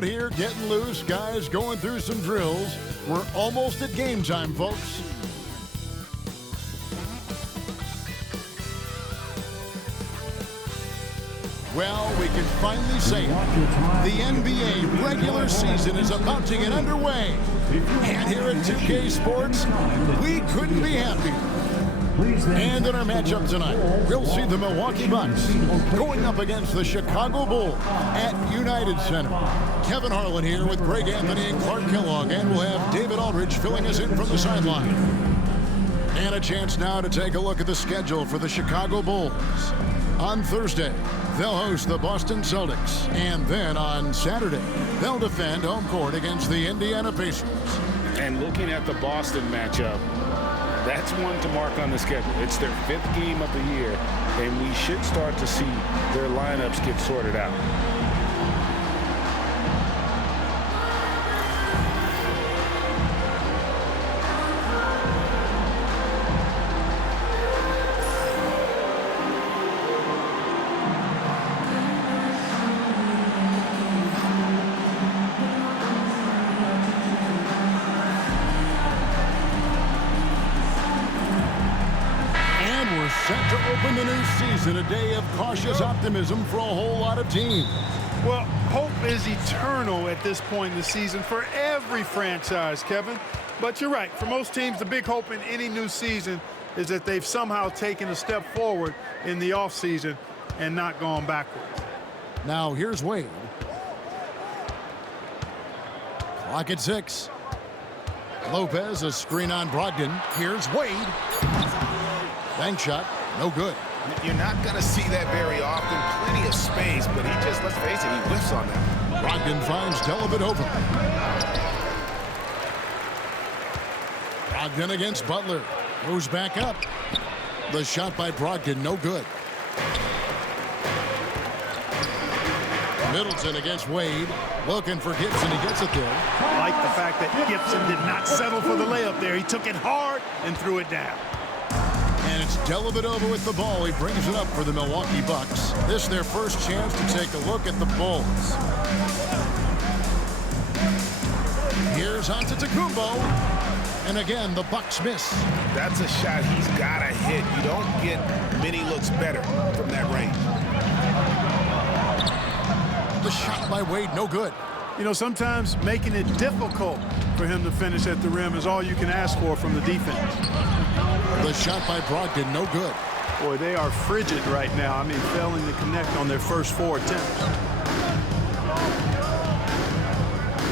out here getting loose, guys going through some drills. We're almost at game time, folks. Well, we can finally say it. The NBA regular season is about to get underway. And here at 2K Sports, we couldn't be happier. And in our matchup tonight, we'll see the Milwaukee Bucks going up against the Chicago Bulls at United Center. Kevin Harlan here with Greg Anthony and Clark Kellogg, and we'll have David Aldridge filling us in from the sideline. And a chance now to take a look at the schedule for the Chicago Bulls. On Thursday, they'll host the Boston Celtics. And then on Saturday, they'll defend home court against the Indiana Pacers. And looking at the Boston matchup, that's one to mark on the schedule. It's their 5th game of the year, and we should start to see their lineups get sorted out. Set to open the new season, a day of cautious optimism for a whole lot of teams. Well, hope is eternal at this point in the season for every franchise, Kevin. But you're right. For most teams, the big hope in any new season is that they've somehow taken a step forward in the offseason and not gone backwards. Now, here's Wade. Clock at 6. Lopez, a screen on Brogdon. Here's Wade. Bank shot, no good. You're not going to see that very often. Plenty of space, but he just, let's face it, he whiffs on that. Brogdon finds Dellavedova. Brogdon against Butler. Goes back up. The shot by Brogdon, no good. Middleton against Wade. Looking for Gibson, he gets it there. I like the fact that Gibson did not settle for the layup there. He took it hard and threw it down. And it's Dellavedova with the ball. He brings it up for the Milwaukee Bucks. This is their first chance to take a look at the Bulls. Here's Antetokounmpo. And again, the Bucks miss. That's a shot he's got to hit. You don't get many looks better from that range. The shot by Wade, no good. You know, sometimes making it difficult for him to finish at the rim is all you can ask for from the defense. The shot by Brogdon, no good. Boy, they are frigid right now. I mean, failing to connect on their first 4 attempts.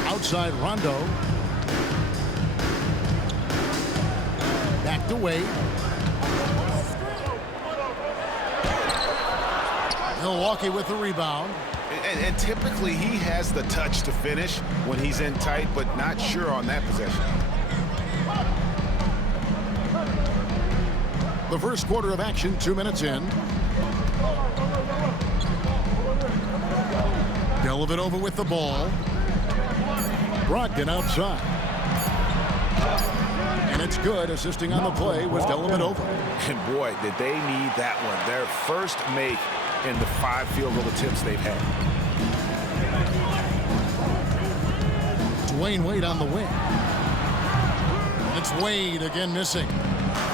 Outside Rondo. Back to Wade. Milwaukee with the rebound. And typically he has the touch to finish when he's in tight, but not sure on that possession. The first quarter of action, 2 minutes in. Dellavedova with the ball. Brogdon outside. And it's good. Assisting on the play was Dellavedova. And boy, did they need that one. Their first make in the 5 field goal attempts they've had. Dwayne Wade on the wing. It's Wade again missing.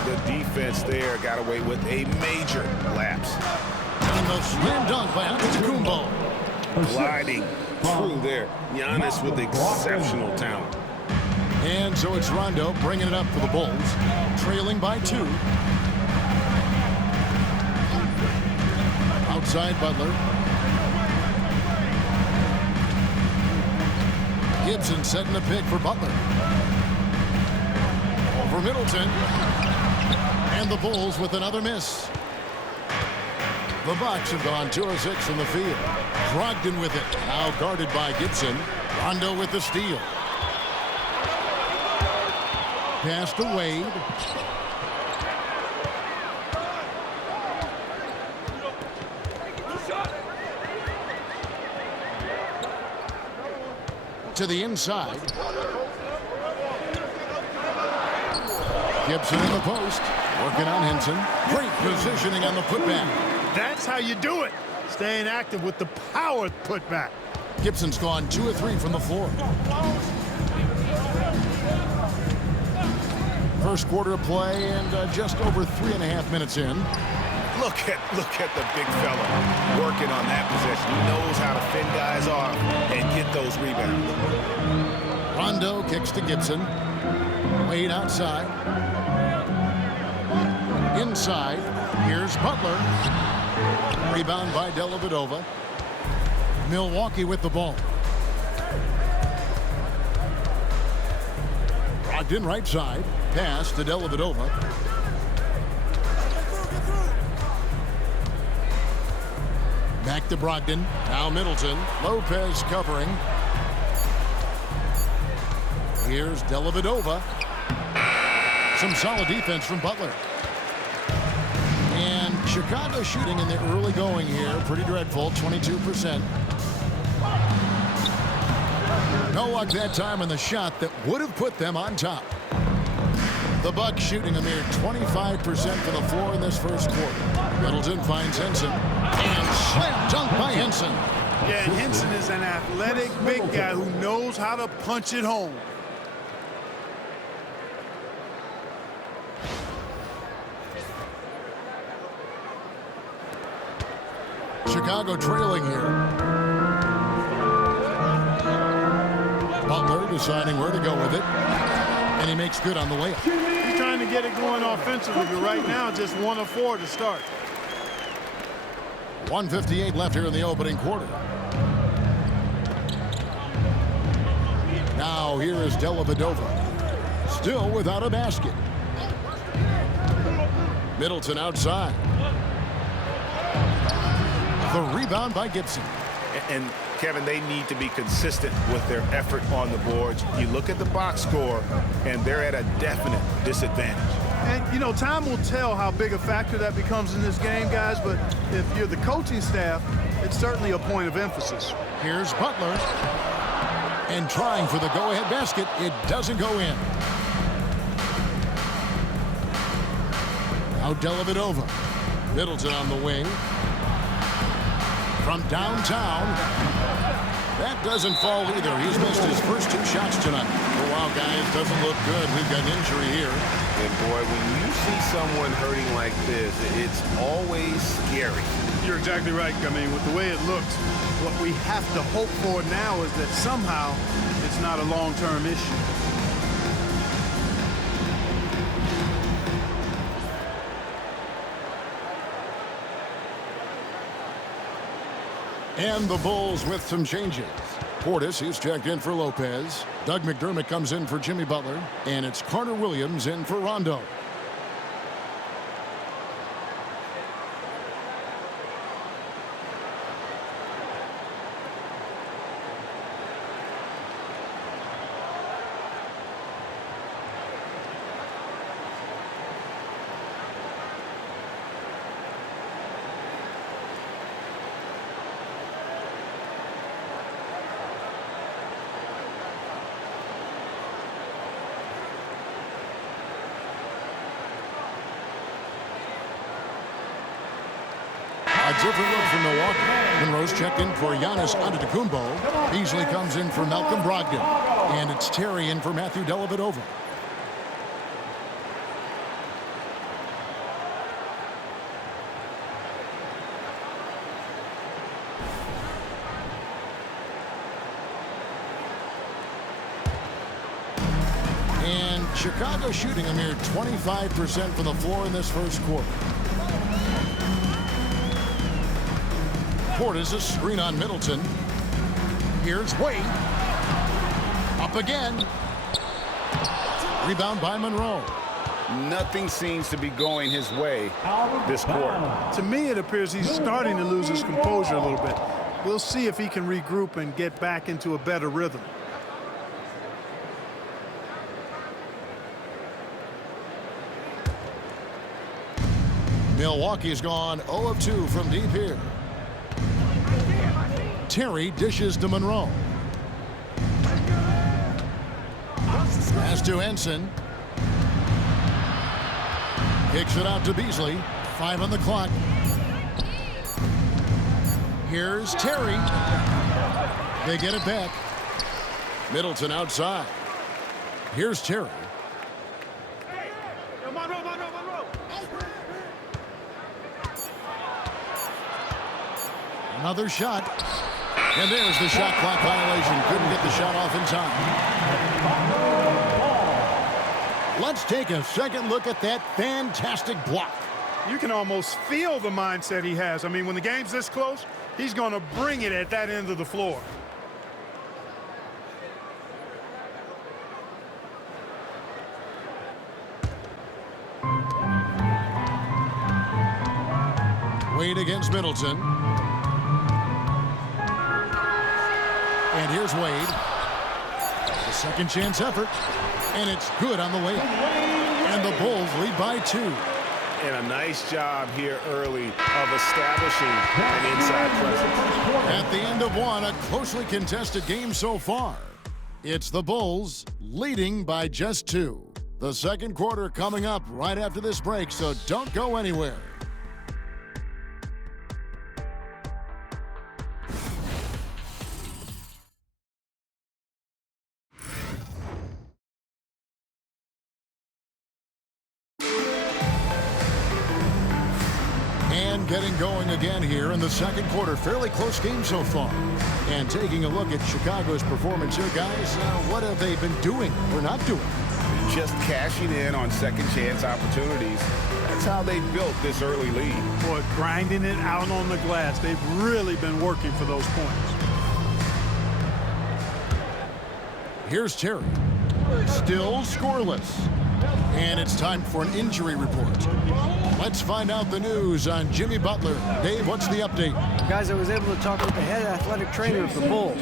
The defense there got away with a major lapse. And the slam dunk by Antetokounmpo. Gliding through there. Giannis with exceptional talent. And so it's Rondo bringing it up for the Bulls. Trailing by 2. Outside Butler. Gibson setting a pick for Butler. Over Middleton. And the Bulls with another miss. The Bucks have gone 2 of 6 from the field. Brogdon with it. Now guarded by Gibson. Rondo with the steal. Pass to Wade. To the inside. Gibson in the post. Working on Henson. Great positioning on the putback. That's how you do it. Staying active with the power putback. Gibson's gone 2 of 3 from the floor. First quarter of play and just over 3.5 minutes in. Look at the big fella working on that possession. He knows how to fend guys off and get those rebounds. Rondo kicks to Gibson. Wade outside. Inside. Here's Butler. Rebound by Dellavedova. Milwaukee with the ball. Brogdon right side. Pass to Dellavedova. Back to Brogdon. Now Middleton. Lopez covering. Here's Dellavedova. Some solid defense from Butler. And Chicago shooting in the early going here. Pretty dreadful. 22%. No luck that time on the shot that would have put them on top. The Bucks shooting a mere 25% from the floor in this first quarter. Middleton finds Henson. And slam dunk by Henson. Yeah, and Henson is an athletic big guy who knows how to punch it home. Chicago trailing here. Butler deciding where to go with it. And he makes good on the layup. He's trying to get it going offensively, but right now just 1 of 4 to start. 1:58 left here in the opening quarter. Now here is Dellavedova. Still without a basket. Middleton outside. The rebound by Gibson. And Kevin, they need to be consistent with their effort on the boards. You look at the box score, and they're at a definite disadvantage. And, you know, time will tell how big a factor that becomes in this game, guys, but if you're the coaching staff, it's certainly a point of emphasis. Here's Butler. And trying for the go-ahead basket. It doesn't go in. Now Dellavedova. Middleton on the wing. From downtown. That doesn't fall either. He's missed his first 2 shots tonight. Oh, wow, guys, doesn't look good. We've got an injury here. And, boy, when you see someone hurting like this, it's always scary. You're exactly right. I mean, with the way it looks, what we have to hope for now is that somehow it's not a long-term issue. And the Bulls with some changes. Portis, he's checked in for Lopez. Doug McDermott comes in for Jimmy Butler. And it's Carter Williams in for Rondo. A different look from Milwaukee. Monroe's checked in for Giannis Antetokounmpo. Beasley comes in for Malcolm Brogdon. And it's Terry in for Matthew Dellavedova. And Chicago shooting a mere 25% from the floor in this first quarter. Portis, a screen on Middleton. Here's Wade. Up again. Rebound by Monroe. Nothing seems to be going his way this quarter. To me, it appears he's starting to lose his composure a little bit. We'll see if he can regroup and get back into a better rhythm. Milwaukee's gone 0 of 2 from deep here. Terry dishes to Monroe. Pass to Henson. Kicks it out to Beasley. 5 on the clock. Here's Terry. They get it back. Middleton outside. Here's Terry. Another shot. And there's the shot clock violation. Couldn't get the shot off in time. Let's take a second look at that fantastic block. You can almost feel the mindset he has. I mean, when the game's this close, he's going to bring it at that end of the floor. Wade against Middleton. And here's Wade. The second chance effort. And it's good on the way. And the Bulls lead by 2. And a nice job here early of establishing an inside presence. At the end of one, a closely contested game so far. It's the Bulls leading by just 2. The second quarter coming up right after this break, so don't go anywhere. Getting going again here in the second quarter. Fairly close game so far. And taking a look at Chicago's performance here, guys, what have they been doing or not doing? Just cashing in on second chance opportunities. That's how they built this early lead. Boy, grinding it out on the glass. They've really been working for those points. Here's Terry. Still scoreless. And it's time for an injury report. Let's find out the news on Jimmy Butler. Dave, what's the update? Guys, I was able to talk with the head athletic trainer of the Bulls.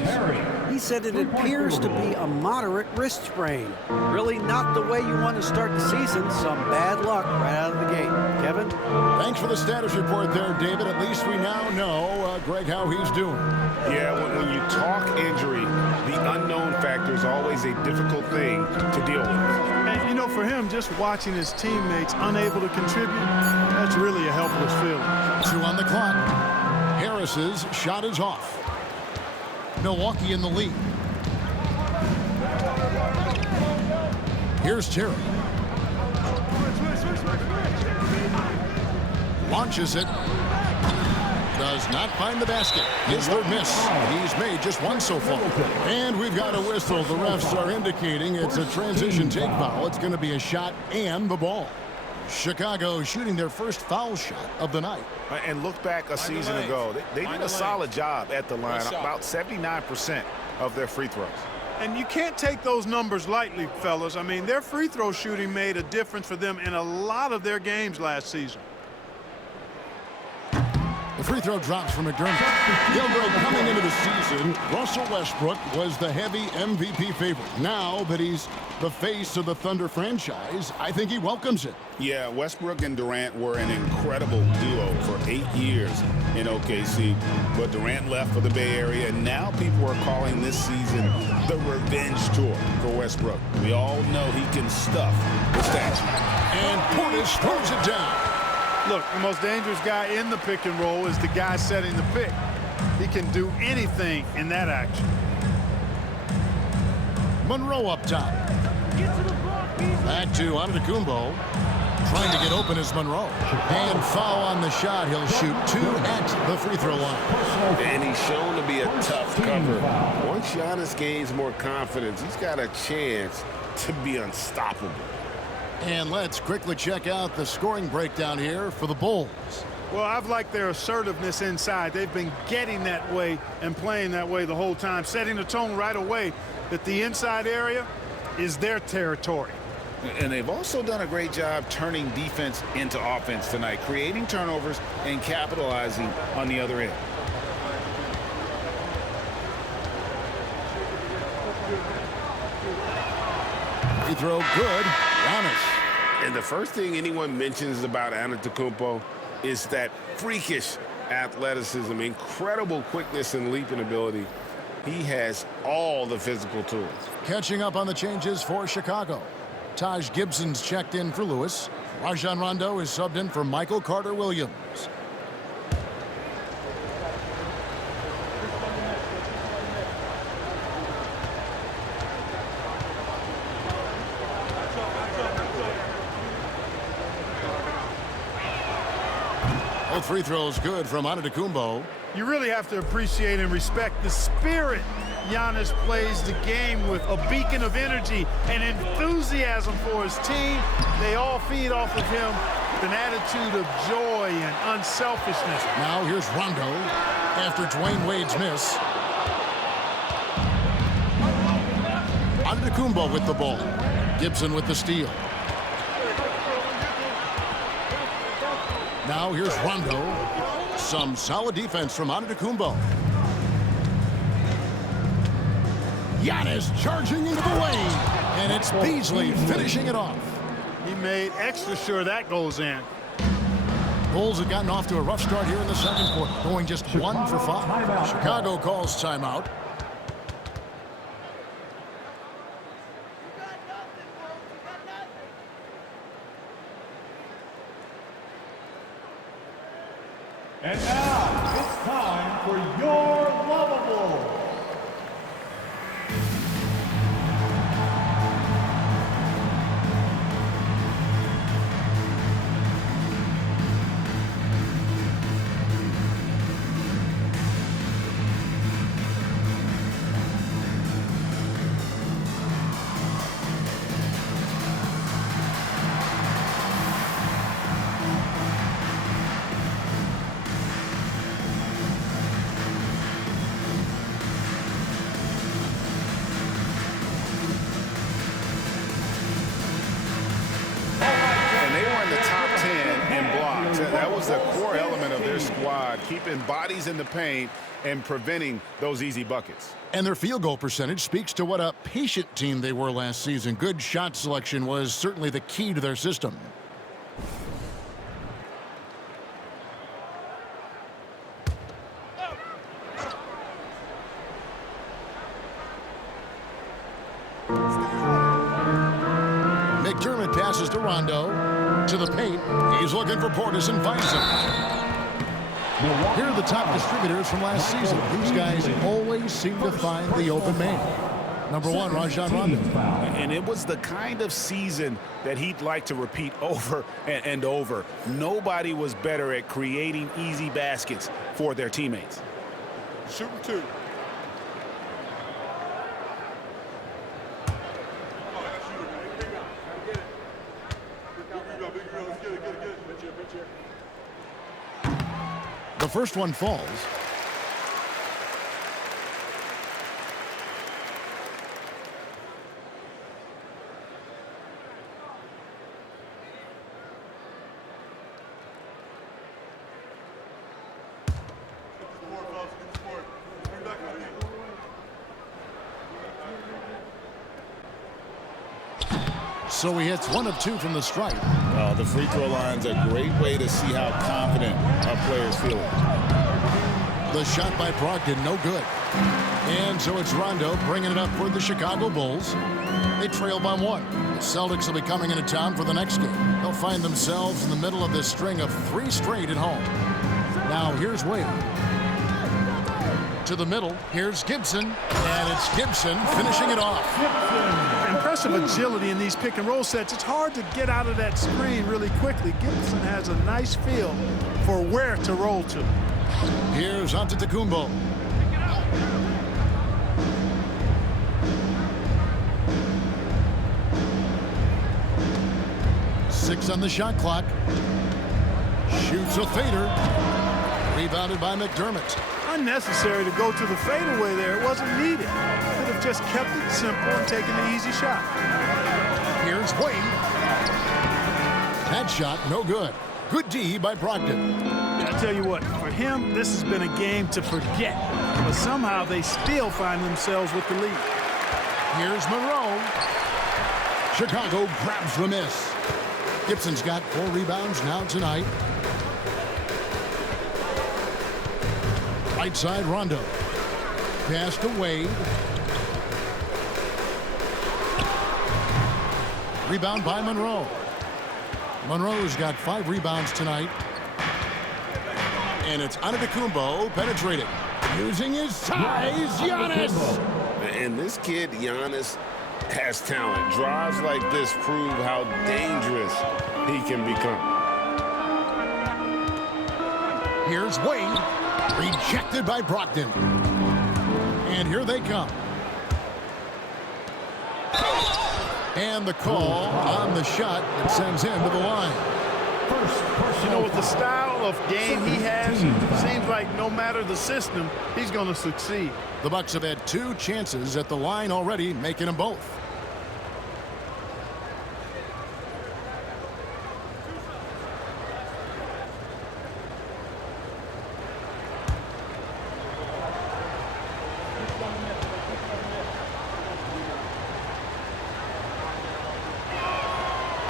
He said it appears to be a moderate wrist sprain. Really not the way you want to start the season. Some bad luck right out of the gate. Kevin? Thanks for the status report there, David. At least we now know, Greg, how he's doing. Yeah, when you talk injury, the unknown factor is always a difficult thing to deal with. And, you know, for him, just watching his teammates unable to contribute, that's really a helpless feeling. 2 on the clock. Harris's shot is off. Milwaukee in the lead. Here's Terry. Launches it. Does not find the basket. His third miss. He's made just 1 so far. And we've got a whistle. The refs are indicating it's a transition take foul. It's going to be a shot and the ball. Chicago shooting their first foul shot of the night. And look back a season ago. They did a solid job at the line. About 79% of their free throws. And you can't take those numbers lightly, fellas. I mean, their free throw shooting made a difference for them in a lot of their games last season. The free throw drops from McDermott. Gilbert coming into the season, Russell Westbrook was the heavy MVP favorite. Now that he's the face of the Thunder franchise, I think he welcomes it. Yeah, Westbrook and Durant were an incredible duo for 8 years in OKC. But Durant left for the Bay Area, and now people are calling this season the revenge tour for Westbrook. We all know he can stuff the statue. And Portis throws it down. Look, the most dangerous guy in the pick and roll is the guy setting the pick. He can do anything in that action. Monroe up top. Back to Antetokounmpo. Trying to get open is Monroe. And foul on the shot. He'll shoot 2 at the free throw line. And he's shown to be a tough cover. Once Giannis gains more confidence, he's got a chance to be unstoppable. And let's quickly check out the scoring breakdown here for the Bulls. Well, I've liked their assertiveness inside. They've been getting that way and playing that way the whole time, setting the tone right away that the inside area is their territory. And they've also done a great job turning defense into offense tonight, creating turnovers and capitalizing on the other end. Free throw good. Giannis. And the first thing anyone mentions about Antetokounmpo is that freakish athleticism, incredible quickness and leaping ability. He has all the physical tools. Catching up on the changes for Chicago. Taj Gibson's checked in for Lewis. Rajon Rondo is subbed in for Michael Carter-Williams. Both free throws good from Antetokounmpo. You really have to appreciate and respect the spirit Giannis plays the game with, a beacon of energy and enthusiasm for his team. They all feed off of him with an attitude of joy and unselfishness. Now here's Rondo after Dwayne Wade's miss. Antetokounmpo with the ball. Gibson with the steal. Now here's Rondo. Some solid defense from Antetokounmpo. Giannis charging into the lane. And it's Beasley finishing it off. He made extra sure that goes in. Bulls have gotten off to a rough start here in the second quarter, going just 1 for 5. Chicago calls timeout. And now it's time for your lovable. Keeping bodies in the paint and preventing those easy buckets. And their field goal percentage speaks to what a patient team they were last season. Good shot selection was certainly the key to their system. McDermott passes to Rondo. To the paint. He's looking for Portis and finds him. Here are the top distributors from last season. These guys always seem to find the open man. Number 1, Rajon Rondo. And it was the kind of season that he'd like to repeat over and over. Nobody was better at creating easy baskets for their teammates. Shooting 2. The first one falls. So he hits 1 of 2 from the stripe. The free throw line's a great way to see how confident our players feel. The shot by Brogdon, no good. And so it's Rondo bringing it up for the Chicago Bulls. They trail by 1. The Celtics will be coming into town for the next game. They'll find themselves in the middle of this string of 3 straight at home. Now here's Wade. To the middle, here's Gibson, and it's Gibson finishing it off. Impressive agility in these pick and roll sets. It's hard to get out of that screen really quickly. Gibson has a nice feel for where to roll to. Here's Antetokounmpo. Six on the shot clock. Shoots a fader. Rebounded by McDermott. Unnecessary to go to the fadeaway there. It wasn't needed. Could have just kept it simple and taken the easy shot. Here's Wade. That shot, no good. Good D by Brogdon. I tell you what, for him, this has been a game to forget. But somehow they still find themselves with the lead. Here's Monroe. Chicago grabs the miss. Gibson's got 4 rebounds now tonight. Right side, Rondo. Pass to Wade. Rebound by Monroe. Monroe's got 5 rebounds tonight. And it's Antetokounmpo penetrating. Using his size, Giannis. And this kid, Giannis, has talent. Drives like this prove how dangerous he can become. Here's Wade. Rejected by Brogdon. And here they come. And the call on the shot that sends him to the line. You know, with the style of game he has, seems like no matter the system, he's going to succeed. The Bucks have had 2 chances at the line already, making them both.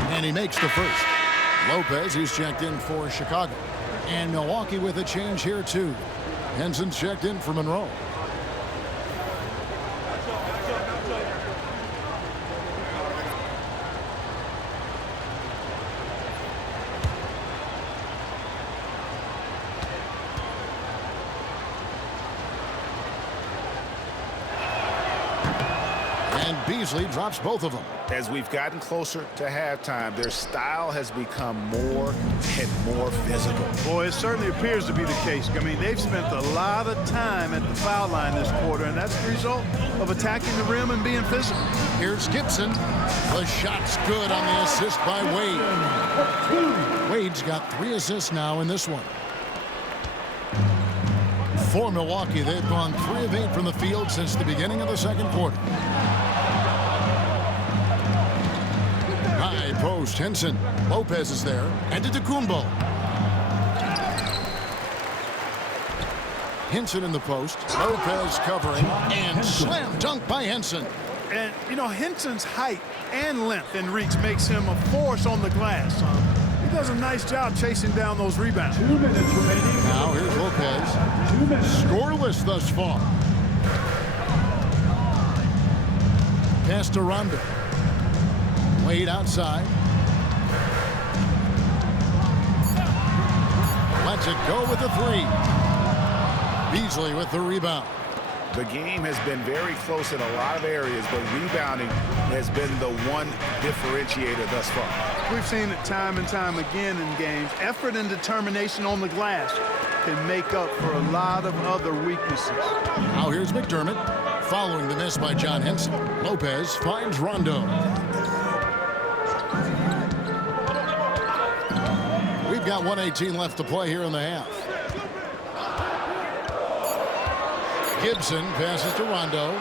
And he makes the first. Lopez, he's checked in for Chicago. And Milwaukee with a change here, too. Henson's checked in for Monroe. And Beasley drops both of them. As we've gotten closer to halftime, their style has become more and more physical. Boy, it certainly appears to be the case. I mean, they've spent a lot of time at the foul line this quarter, and that's the result of attacking the rim and being physical. Here's Gibson. The shot's good on the assist by Wade. Wade's got 3 assists now in this one. For Milwaukee, they've gone 3 of 8 from the field since the beginning of the second quarter. High post, Henson. Lopez is there. And to Tacumbo. Henson in the post. Lopez covering. And slam dunk by Henson. And, you know, Henson's height and length and reach makes him a force on the glass. He does a nice job chasing down those rebounds. 2 minutes remaining. Now here's Lopez. 2 minutes. Scoreless thus far. Pass to Rondo. Wade outside. Lets it go with the 3. Beasley with the rebound. The game has been very close in a lot of areas, but rebounding has been the one differentiator thus far. We've seen it time and time again in games. Effort and determination on the glass can make up for a lot of other weaknesses. Now here's McDermott. Following the miss by John Henson. Lopez finds Rondo. We've got 1:18 left to play here in the half. Gibson passes to Rondo.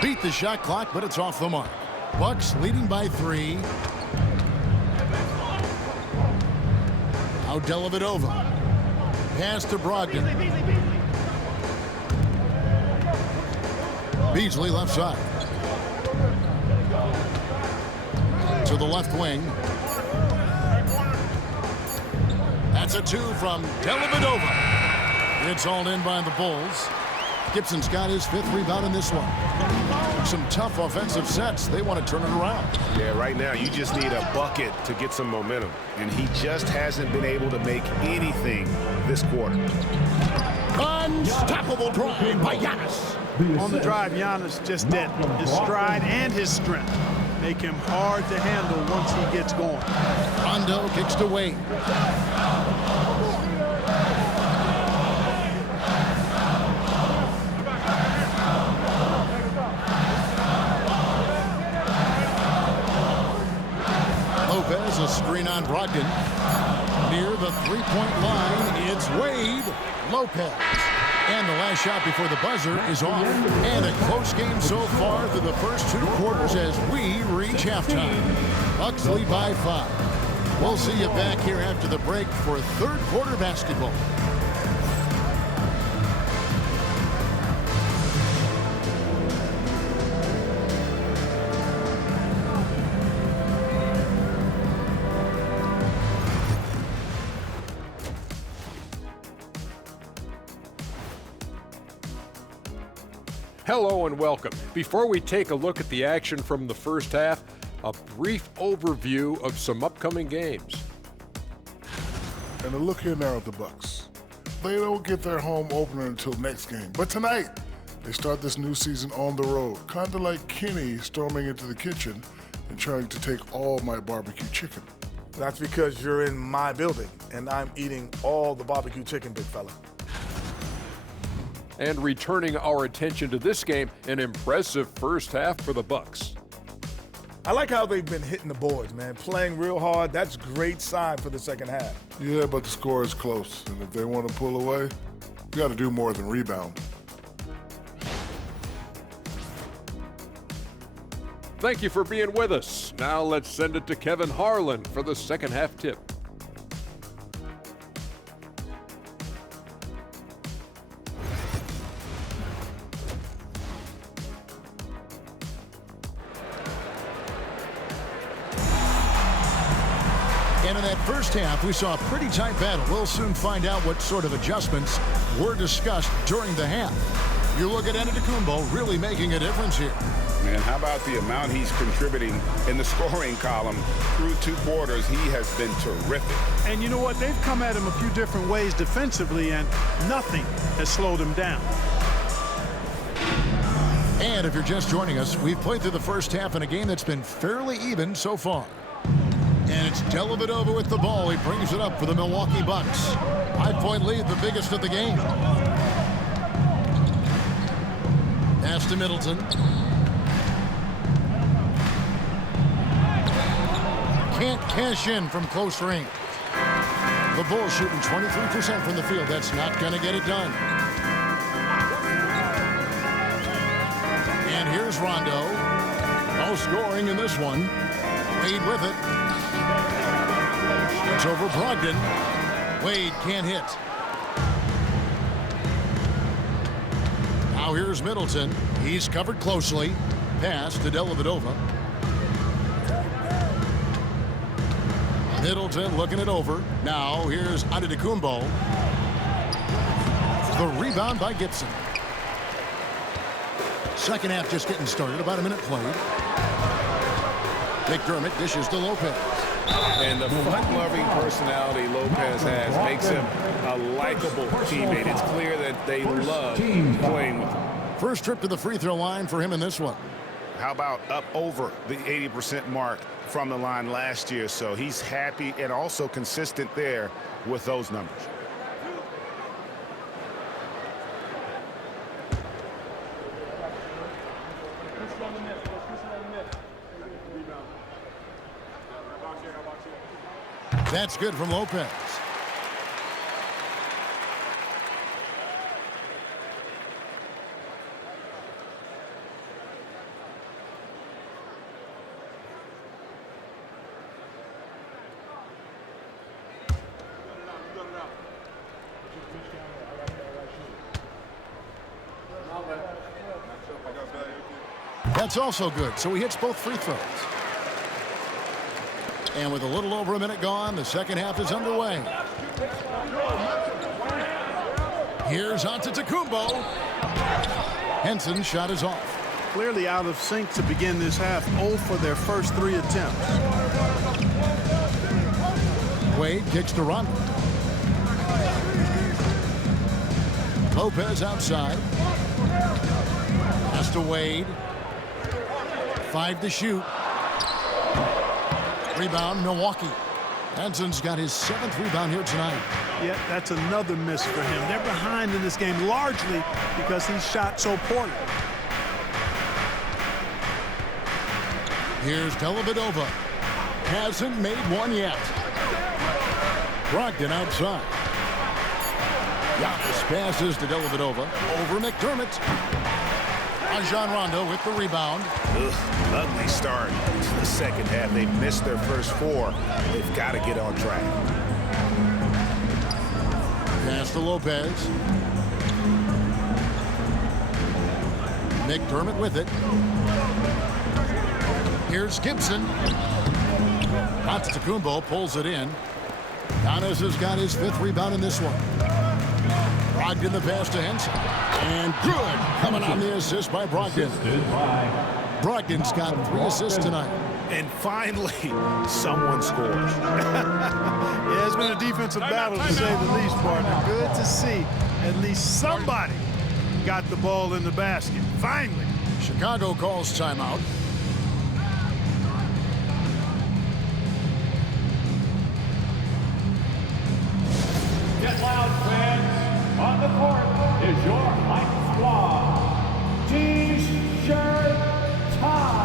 Beat the shot clock, but it's off the mark. Bucks leading by 3. Now Dellavedova. Pass to Brogdon. Beasley left side. To the left wing. That's a 2 from Dellavedova. It's all in by the Bulls. Gibson's got his 5th rebound in this one. Some tough offensive sets. They want to turn it around. Yeah, right now you just need a bucket to get some momentum. And he just hasn't been able to make anything this quarter. Unstoppable drive by Giannis. On the drive, Giannis just did his stride and his strength make him hard to handle once he gets going. Rondo kicks to Wade. Lopez, a screen on Brogdon. Near the 3-point line, it's Wade. Lopez. And the last shot before the buzzer is off. And a close game so far through the first 2 quarters as we reach halftime. Bucks lead by 5. We'll see you back here after the break for 3rd quarter basketball. Hello and welcome. Before we take a look at the action from the first half, a brief overview of some upcoming games. And a look here now at the Bucks. They don't get their home opener until next game. But tonight, they start this new season on the road, kind of like Kenny storming into the kitchen and trying to take all my barbecue chicken. That's because you're in my building, and I'm eating all the barbecue chicken, big fella. And returning our attention to this game, an impressive first half for the Bucks. I like how they've been hitting the boards, man, playing real hard. That's great sign for the second half. Yeah, but the score is close, and if they want to pull away, you got to do more than rebound. Thank you for being with us. Now let's send it to Kevin Harlan for the second half tip. And in that first half, we saw a pretty tight battle. We'll soon find out what sort of adjustments were discussed during the half. You look at Antetokounmpo really making a difference here. Man, how about the amount he's contributing in the scoring column through 2 quarters? He has been terrific. And you know what? They've come at him a few different ways defensively, and nothing has slowed him down. And if you're just joining us, we've played through the first half in a game that's been fairly even so far. And it's Dellavedova with the ball. He brings it up for the Milwaukee Bucks. 5-point lead, the biggest of the game. Pass to Middleton. Can't cash in from close range. The Bulls shooting 23% from the field. That's not going to get it done. And here's Rondo. No scoring in this one. Wade with it. It's over Brogdon. Wade can't hit. Now here's Middleton. He's covered closely. Pass to Dellavedova. Middleton looking it over. Now here's Antetokounmpo. The rebound by Gibson. Second half just getting started. About a minute played. McDermott dishes to Lopez. And the fun-loving personality Lopez has makes him a likable teammate. It's clear that they love playing with him. First trip to the free throw line for him in this one. How about up over the 80% mark from the line last year? So he's happy and also consistent there with those numbers. That's good from Lopez. That's also good. So he hits both free throws. And with a little over a minute gone, the second half is underway. Here's Antetokounmpo. Henson's shot is off. Clearly out of sync to begin this half. 0 for their first 3 attempts. Wade kicks to Rondo. Lopez outside. Pass to Wade. 5 to shoot. Rebound, Milwaukee. Henson's got his 7th rebound here tonight. Yeah, that's another miss for him. They're behind in this game largely because he shot so poorly. Here's Dellavedova. Hasn't made one yet. Brogdon outside. Giannis passes to Dellavedova. Over McDermott. Rajon Rondo with the rebound. Ugly start to the second half. They missed their first 4. They've got to get on track. Pass to Lopez. McDermott with it. Here's Gibson. Antetokounmpo pulls it in. Giannis has got his 5th rebound in this one. Brogdon the pass to Henson. And good. Coming on the assist by Brogdon. Brogdon's got 3 assists tonight. And finally, someone scores. Yeah, it's been a defensive battle to say the least, partner. Good to see at least somebody got the ball in the basket. Finally. Chicago calls timeout. Get loud, fans. On the court is your hype squad. T-shirt time.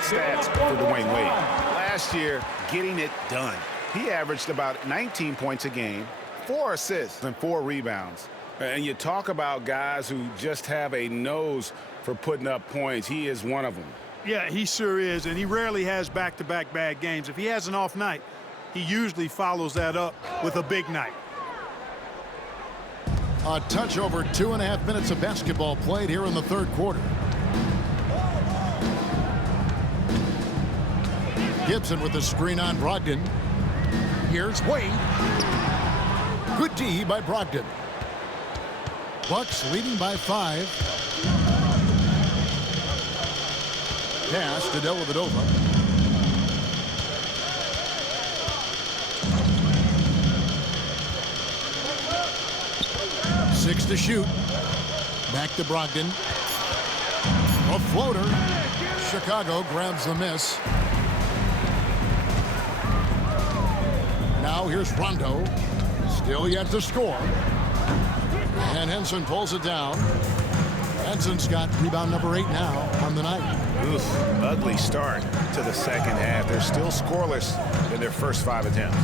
Stats for Dwayne Wade. Last year, getting it done. He averaged about 19 points a game, 4 assists, and 4 rebounds. And you talk about guys who just have a nose for putting up points. He is one of them. Yeah, he sure is, and he rarely has back-to-back bad games. If he has an off night, he usually follows that up with a big night. A touch over 2.5 minutes of basketball played here in the third quarter. Gibson with the screen on Brogdon. Here's Wade. Good D by Brogdon. Bucks leading by 5. Pass to Dellavedova. Six to shoot. Back to Brogdon. A floater. Chicago grabs the miss. Now here's Rondo. Still yet to score. And Henson pulls it down. Henson's got rebound number 8 now on the night. Oof, ugly start to the second half. They're still scoreless in their first 5 attempts.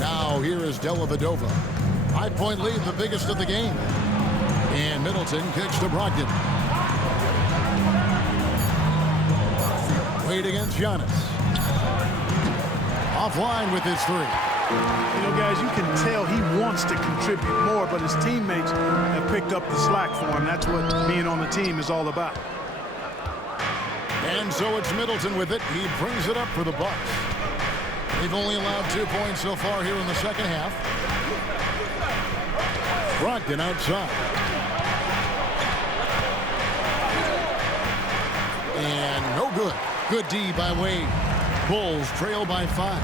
Now here is Dellavedova. 5-point lead, the biggest of the game. And Middleton kicks to Brogdon. Wade against Giannis. Offline with his 3. You know, guys, you can tell he wants to contribute more, but his teammates have picked up the slack for him. That's what being on the team is all about. And so it's Middleton with it. He brings it up for the Bucks. They've only allowed 2 points so far here in the second half. Brogdon outside. And no good. Good D by Wade. Bulls trail by 5.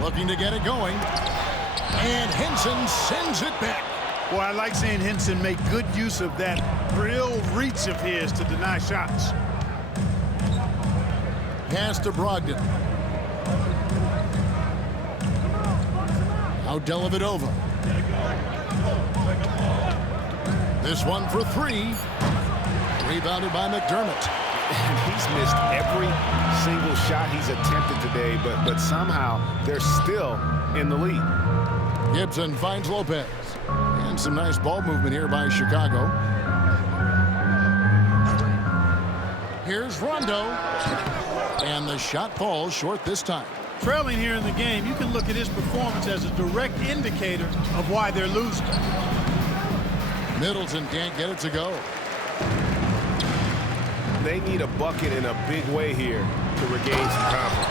Looking to get it going. And Henson sends it back. Boy, I like seeing Henson make good use of that real reach of his to deny shots. Pass to Brogdon. Now Dellavedova. This one for 3. Rebounded by McDermott. He's missed every single shot he's attempted today, but somehow they're still in the lead. Gibson finds Lopez. And some nice ball movement here by Chicago. Here's Rondo. And the shot falls short this time. Trailing here in the game, you can look at his performance as a direct indicator of why they're losing. Middleton can't get it to go. They need a bucket in a big way here to regain some confidence.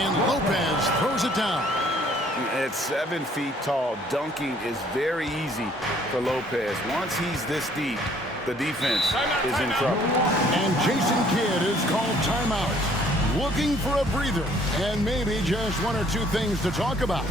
And Lopez throws it down. At 7 feet tall, dunking is very easy for Lopez. Once he's this deep, the defense is in trouble. And Jason Kidd is called timeout. Looking for a breather and maybe just 1 or 2 things to talk about.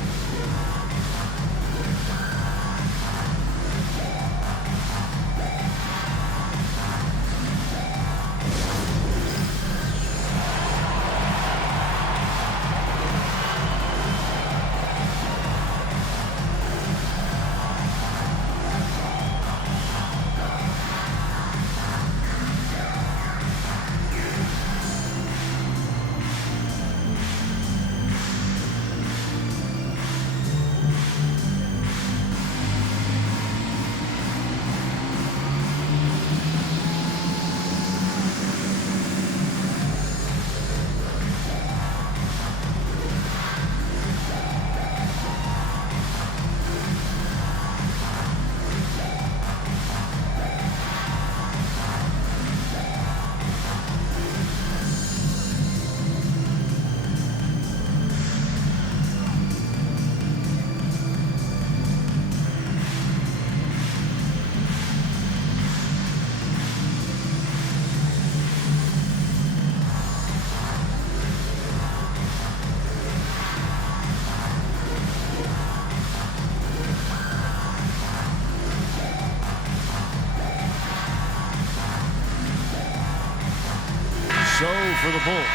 So for the Bulls,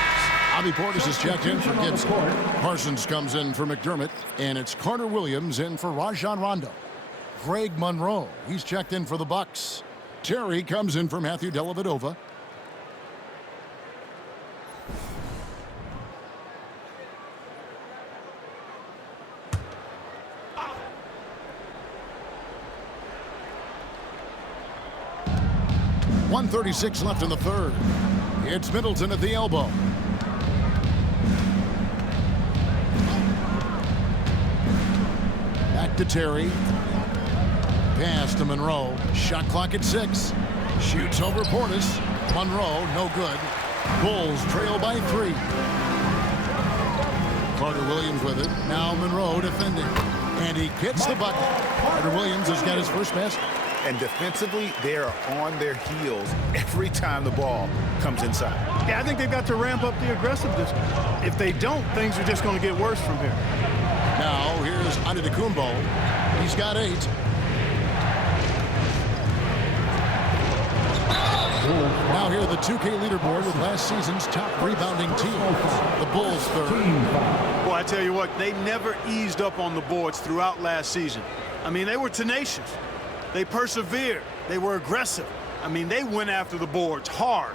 Bobby Portis is checked in for Gibson. Parsons comes in for McDermott, and it's Carter Williams in for Rajon Rondo. Greg Monroe, he's checked in for the Bucks. Terry comes in for Matthew Dellavedova. .136 left in the third. It's Middleton at the elbow. Back to Terry. Pass to Monroe. Shot clock at 6. Shoots over Portis. Monroe, no good. Bulls trail by 3. Carter Williams with it. Now Monroe defending. And he gets the bucket. Carter Williams has got his first basket. And defensively, they are on their heels every time the ball comes inside. Yeah, I think they've got to ramp up the aggressiveness. If they don't, things are just going to get worse from here. Now, here's Antetokounmpo. He's got 8. Now here the 2K leaderboard with last season's top rebounding teams. The Bulls third. Well, I tell you what, they never eased up on the boards throughout last season. I mean, they were tenacious. They persevered. They were aggressive. I mean, they went after the boards hard.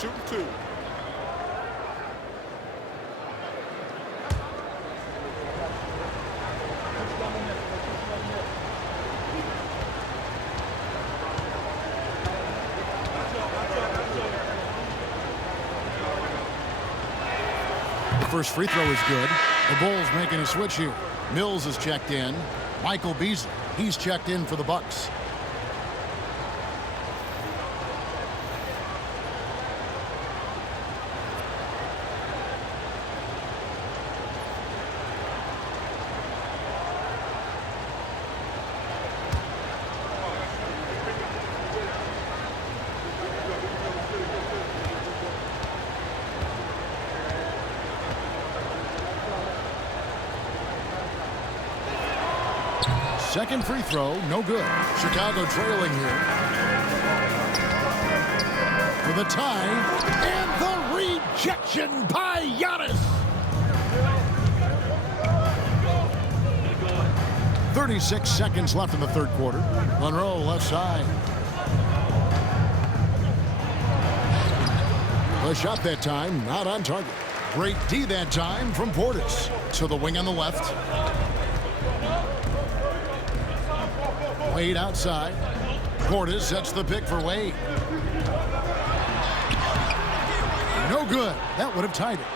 Shooting 2. First free throw is good. The Bulls making a switch here. Mills is checked in. Michael Beasley, he's checked in for the Bucks. Second free throw, no good. Chicago trailing here. For the tie, and the rejection by Giannis. 36 seconds left in the third quarter. Monroe left side. The shot that time, not on target. Great D that time from Portis. To the wing on the left. Wade outside. Portis sets the pick for Wade. No good. That would have tied it.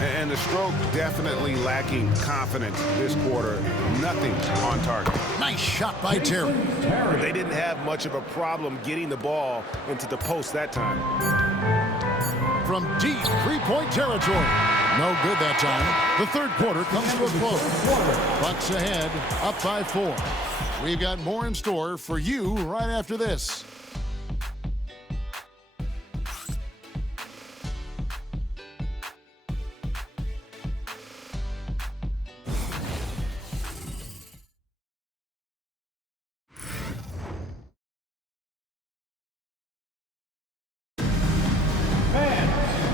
And the stroke definitely lacking confidence this quarter. Nothing on target. Nice shot by Terry. They didn't have much of a problem getting the ball into the post that time. From deep three-point territory. No good that time. The third quarter comes to a close. Bucks ahead, up by 4. We've got more in store for you right after this.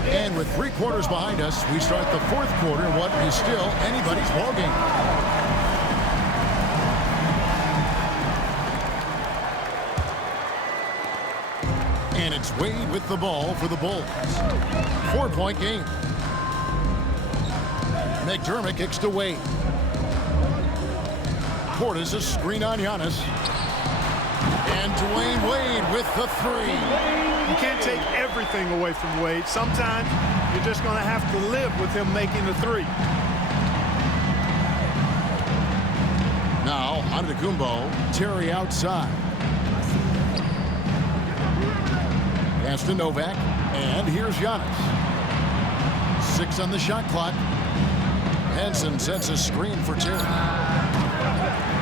And with 3 quarters behind us, we start the fourth quarter in what is still anybody's ballgame. And it's Wade with the ball for the Bulls. 4-point game. McDermott kicks to Wade. Portis a screen on Giannis. And Dwayne Wade with the 3. You can't take everything away from Wade. Sometimes you're just going to have to live with him making the 3. Now, Antetokounmpo, Terry outside. Pass to Novak, and here's Giannis. 6 on the shot clock. Henson sets a screen for Terry.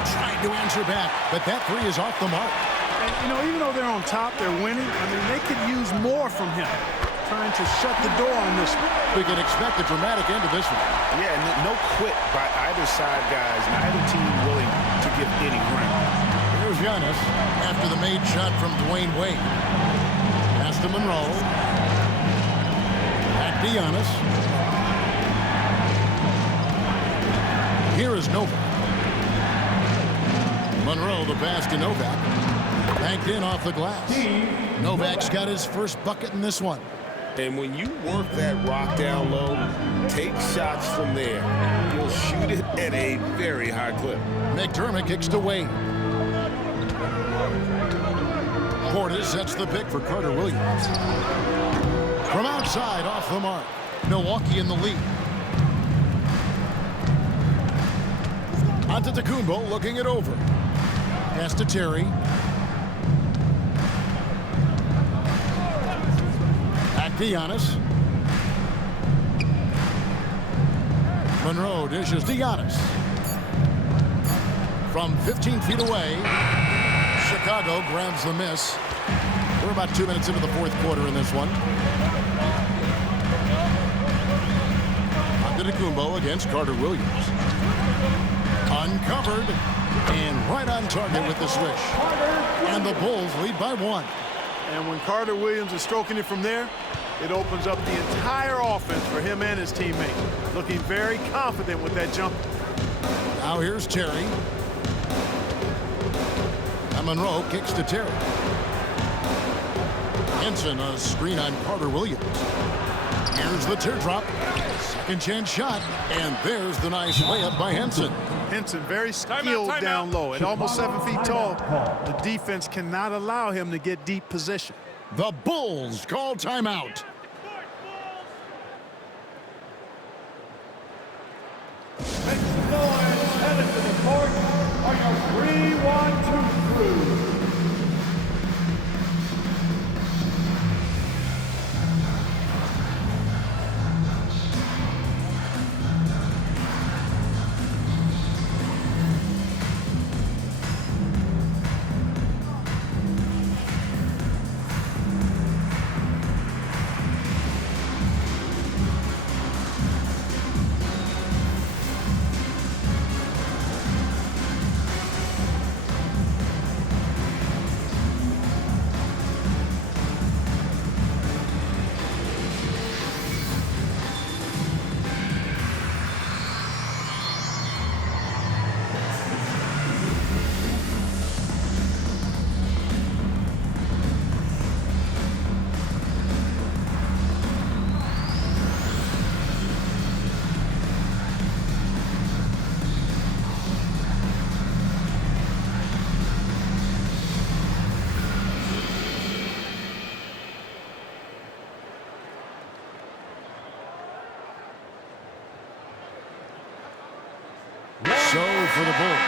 Trying to answer back, but that 3 is off the mark. And, you know, even though they're on top, they're winning. I mean, they could use more from him. Trying to shut the door on this one. We can expect a dramatic end to this one. Yeah, no quit by either side, guys. Neither team willing to give any ground. Here's Giannis after the made shot from Dwayne Wade. Pass to Monroe. Back to Giannis. Here is Novak. Monroe, the pass to Novak. Banked in off the glass. Novak's got his first bucket in this one. And when you work that rock down low, take shots from there. You'll shoot it at a very high clip. McDermott kicks to Wade. Portis sets the pick for Carter Williams. From outside, off the mark. Milwaukee in the lead. Antetokounmpo looking it over. Pass to Terry. Back to Giannis. Monroe dishes to Giannis. From 15 feet away, Chicago grabs the miss. We're about 2 minutes into the fourth quarter in this one. Antetokounmpo against Carter Williams. Uncovered and right on target with the swish. And the Bulls lead by 1. And when Carter Williams is stroking it from there, it opens up the entire offense for him and his teammate. Looking very confident with that jump. Now here's Terry. And Monroe kicks to Terry. Henson, a screen on Carter Williams. Here's the teardrop. Second chance shot. And there's the nice layup by Henson. Henson very skilled down low. At almost 7 feet tall, the defense cannot allow him to get deep possession. The Bulls call timeout. Next going headed to the court are your 3-1-2 crew. So for the Bulls,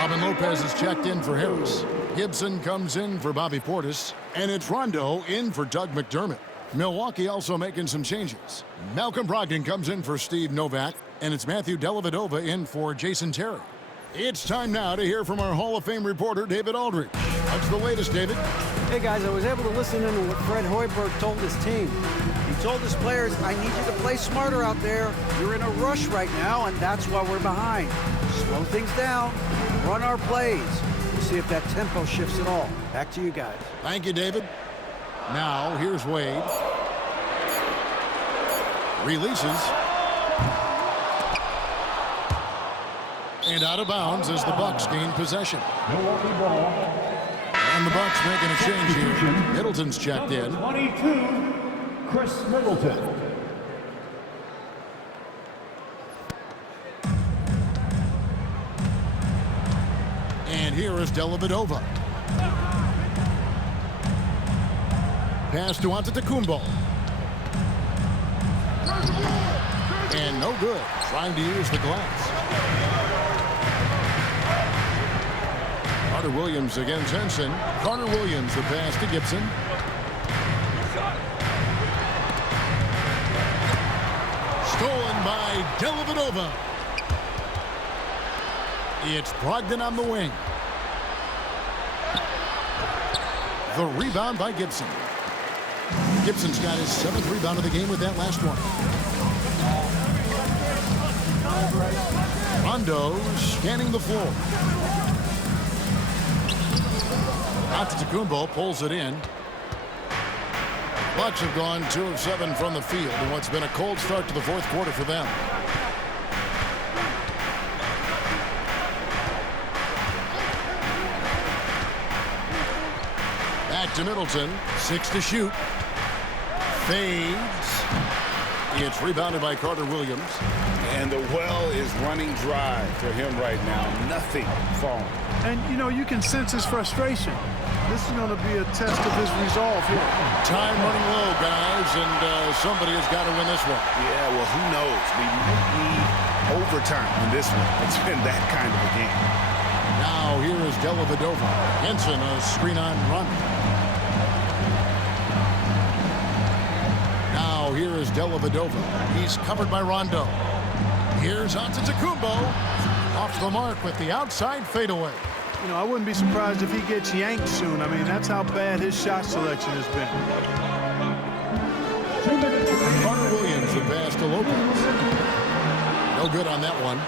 Robin Lopez is checked in for Harris. Gibson comes in for Bobby Portis. And it's Rondo in for Doug McDermott. Milwaukee also making some changes. Malcolm Brogdon comes in for Steve Novak. And it's Matthew Dellavedova in for Jason Terry. It's time now to hear from our Hall of Fame reporter, David Aldridge. What's the latest, David? Hey, guys, I was able to listen in to what Fred Hoiberg told his team. He told his players, I need you to play smarter out there. You're in a rush right now, and that's why we're behind. Slow things down, run our plays. We'll see if that tempo shifts at all. Back to you guys. Thank you, David. Now, here's Wade. Releases. And out of bounds as the Bucks gain possession. Milwaukee ball. And the Bucks making a change here. Middleton's checked in. 22, Chris Middleton. And here is Dellavedova. Pass to Antetokounmpo. And no good. Trying to use the glass. Carter Williams against Henson. Carter Williams, the pass to Gibson. Stolen by Dellavedova. It's Brogdon on the wing. The rebound by Gibson. Gibson's got his 7th rebound of the game with that last one. Rondo scanning the floor. Antetokounmpo pulls it in. Bucks have gone 2 of 7 from the field in what's been a cold start to the fourth quarter for them. Back to Middleton. 6 to shoot. Fades. It's rebounded by Carter Williams. And the well is running dry for him right now. Nothing falling. And, you know, you can sense his frustration. This is going to be a test of his resolve here. Time running low, guys, and somebody has got to win this one. Yeah, well, who knows? We might need overtime in this one. It's been that kind of a game. Now here is Dellavedova. Henson, a screen on run. Now here is Dellavedova. He's covered by Rondo. Here's Antetokounmpo. Off the mark with the outside fadeaway. You know, I wouldn't be surprised if he gets yanked soon. I mean, that's how bad his shot selection has been. Carter Williams, the pass to Lopez. No good on that one.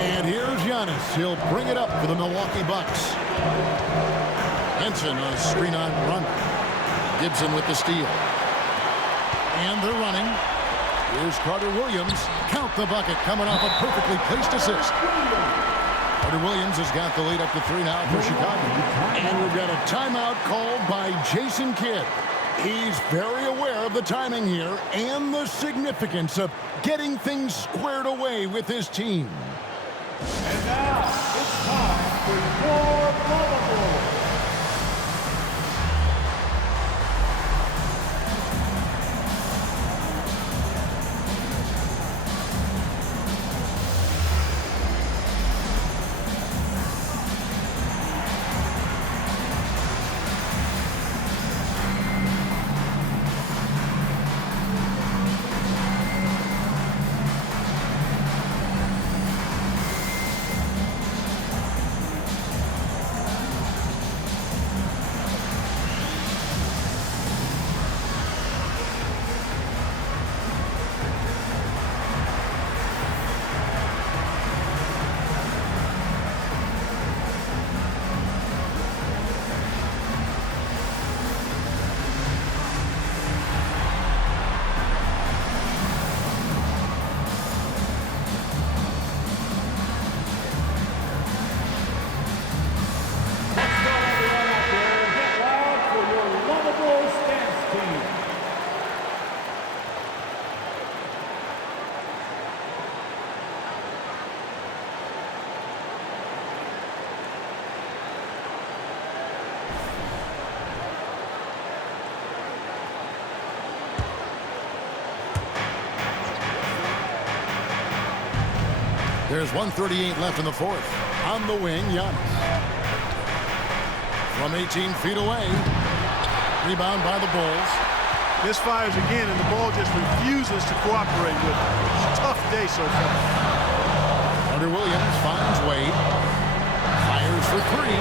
And here's Giannis. He'll bring it up for the Milwaukee Bucks. Henson, a screen on run. Gibson with the steal. And they're running. Here's Carter Williams. Count the bucket, coming off a perfectly placed assist. Carter Williams has got the lead up to 3 now for Chicago. And we've got a timeout called by Jason Kidd. He's very aware of the timing here and the significance of getting things squared away with his team. And now it's time for your Bubble. There's 1:38 left in the fourth. On the wing, Giannis. From 18 feet away. Rebound by the Bulls. Misfires again, and the ball just refuses to cooperate with him. Tough day so far. Carter Williams finds Wade. Fires for 3.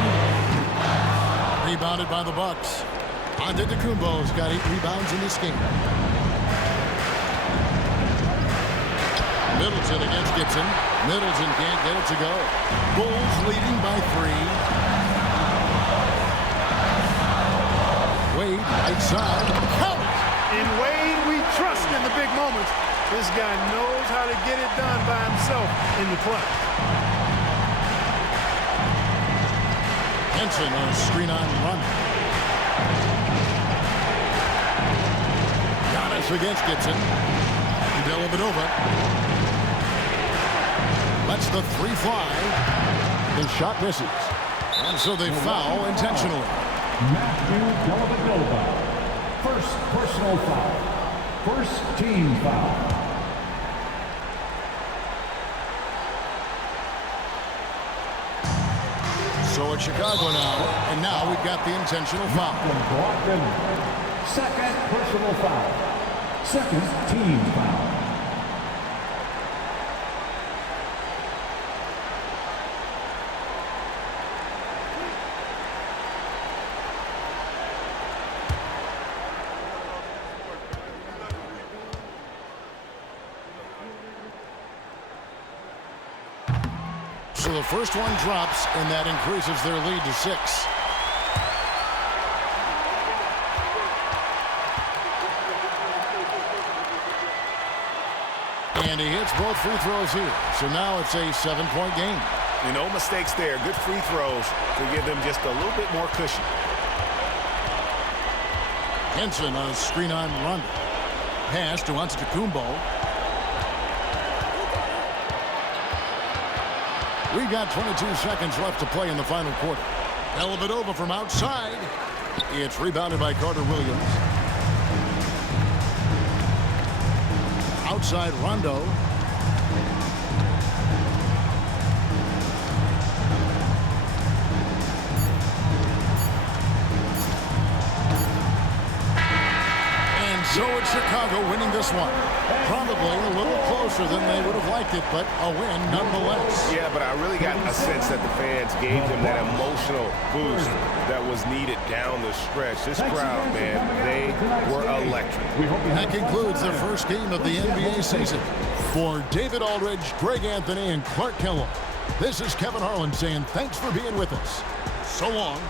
Rebounded by the Bucks. Antetokounmpo's got 8 rebounds in this game. Middleton against Gibson. Middleton can't get it to go. Bulls leading by 3. Wade, right side. Count it! In Wade, we trust in the big moments. This guy knows how to get it done by himself in the clutch. Henson on a screen on run. Giannis against Gibson. Dellavedova. Lets the 3 fly. The shot misses. And so they foul intentionally. Matthew Dellavedova. First personal foul. First team foul. So it's Chicago now. And now we've got the intentional foul. Second personal foul. Second team foul. So the first one drops, and that increases their lead to 6. And he hits both free throws here. So now it's a 7-point game. And no mistakes there. Good free throws to give them just a little bit more cushion. Henson on a screen on Rondo. Pass to Antetokounmpo. We've got 22 seconds left to play in the final quarter. Dellavedova from outside. It's rebounded by Carter Williams. Outside Rondo. So it's Chicago winning this one. Probably a little closer than they would have liked it, but a win nonetheless. Yeah, but I really got a sense that the fans gave them that emotional boost that was needed down the stretch. This crowd, man, they were electric. That concludes the first game of the NBA season. For David Aldridge, Greg Anthony, and Clark Kellogg, this is Kevin Harlan saying thanks for being with us. So long.